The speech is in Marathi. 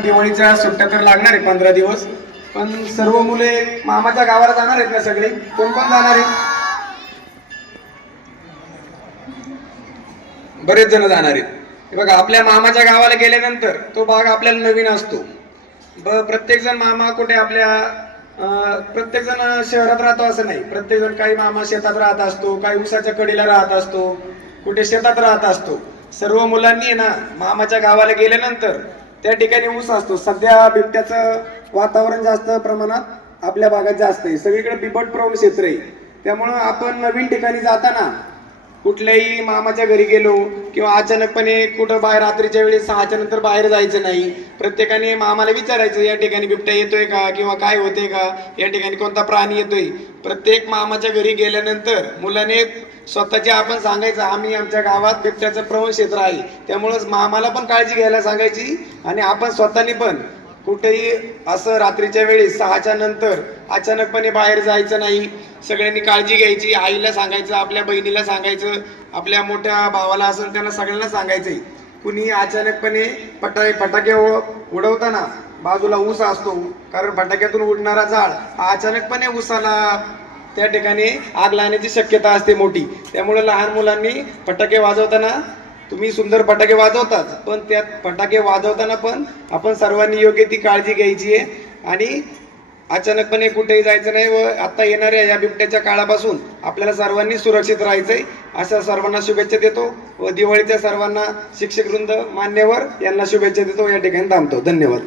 दिवाळीच्या सुट्ट्या तर लागणार आहे पंधरा दिवस पण सर्व मुले मामाच्या गावाला जाणार आहेत ना सगळे? कोण कोण जाणार आहे? बरेच जण जाणार आहेत. बघा आपल्या मामाच्या गावाला गेल्यानंतर तो भाग आपल्याला नवीन असतो. ब प्रत्येक जण मामा कुठे आपल्या प्रत्येक जण शहरात राहतो असं नाही. प्रत्येक जण काही मामा शेतात राहत असतो काही उसाच्या कडीला राहत असतो कुठे शेतात राहत असतो. सर्व मुलांनी ना मामाच्या गावाला गेल्यानंतर त्या ठिकाणी ऊस असतो. सध्या बिबट्याचं वातावरण जास्त प्रमाणात आपल्या भागात जास्त आहे. सगळीकडे बिबट प्रवण क्षेत्र आहे. त्यामुळं आपण नवीन ठिकाणी जाताना कुठल्याही मामाच्या घरी गेलो किंवा अचानकपणे कुठं बाहेर रात्रीच्या वेळेस सहाच्या नंतर बाहेर जायचं नाही. प्रत्येकाने मामाला विचारायचं या ठिकाणी बिबट्या येतोय का? किंवा काय होते का? या ठिकाणी कोणता प्राणी येतोय? प्रत्येक मामाच्या घरी गेल्यानंतर मुलाने स्वतःचे आपण सांगायचं आम्ही आमच्या गावात बिबट्याचं प्रवण क्षेत्र आहे त्यामुळंच मामाला पण काळजी घ्यायला सांगायची आणि आपण स्वतःनी पण कुठेही असं रात्रीच्या वेळी सहाच्या नंतर अचानकपणे बाहेर जायचं नाही. सगळ्यांनी काळजी घ्यायची आईला सांगायचं आपल्या बहिणीला सांगायचं आपल्या मोठ्या भावाला असेल त्यांना सगळ्यांना सांगायचंय. कुणी अचानकपणे फटा फटाके उडवताना बाजूला ऊस असतो. कारण फटाक्यातून उडणारा झाड हा अचानकपणे ऊसाला त्या ठिकाणी आग लागण्याची शक्यता असते मोठी. त्यामुळे लहान मुलांनी फटाके वाजवताना तुम्ही सुंदर फटाके वाजवतात पण त्यात फटाके वाजवताना पण आपण सर्वांनी योग्य ती काळजी घ्यायची आहे. आणि अचानकपणे कुठेही जायचं नाही व आता येणाऱ्या या बिबट्याच्या काळापासून आपल्याला सर्वांनी सुरक्षित राहायचंय. अशा सर्वांना शुभेच्छा देतो व दिवाळीच्या सर्वांना शिक्षक वृंद मान्यवर यांना शुभेच्छा देतो. या ठिकाणी थांबतो. धन्यवाद.